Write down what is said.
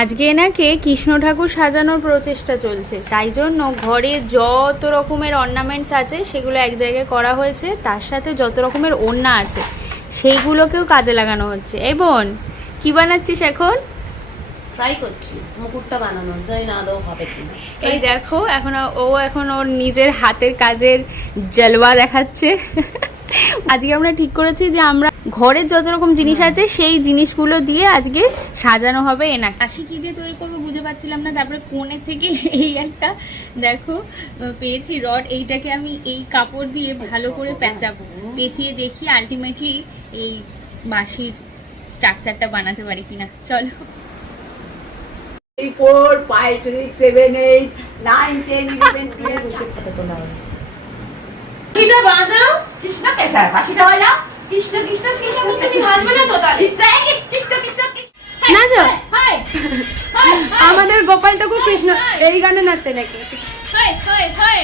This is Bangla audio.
আজকে নাকি কৃষ্ণ ঠাকুর সাজানোর প্রচেষ্টা চলছে, তাই জন্য ঘরে যত রকমের অর্নামেন্টস আছে সেগুলো এক জায়গায় করা হয়েছে, তার সাথে যত রকমের ওড়না আছে সেইগুলোকেও কাজে লাগানো হচ্ছে। এই বোন, কি বানাচ্ছিস এখন? ট্রাই করছি মুকুটটা বানানোর, জানি না আদৌ হবে কিনা। এই দেখো, এখন ওর নিজের হাতের কাজের জলওয়া দেখাচ্ছে। আজকে আমরা ঠিক করেছি যে আমরা ঘরের যত রকম জিনিস আছে সেই জিনিসগুলো দিয়ে আজকে সাজানো হবে। এনা কাশি কি দিয়ে তৈরি করবো বুঝে পাচ্ছিলাম না, তারপরে কোণে থেকে এই একটা দেখো পেয়েছি রড, এইটাকে আমি এই কাপড় দিয়ে ভালো করে পেঁচাবো, পেঁচিয়ে দেখি আলটিমেটলি এই বাঁশির স্ট্রাকচারটা বানাতে পারি কিনা। চলো। 4, 5, 6, 7, 8, 9, 10, 11, 12. এটা বাজাও কৃষ্ণ কেসা বাঁশিটা বাজাও। কৃষ্ণ কৃষ্ণ কৃষ্ণ, তুমি বাজবে না তো তাহলে? কৃষ্ণ কৃষ্ণ কৃষ্ণ। না যা হাই আমাদের গোপাল ঠাকুর কৃষ্ণ এই গানে নাচে নাকি? High high high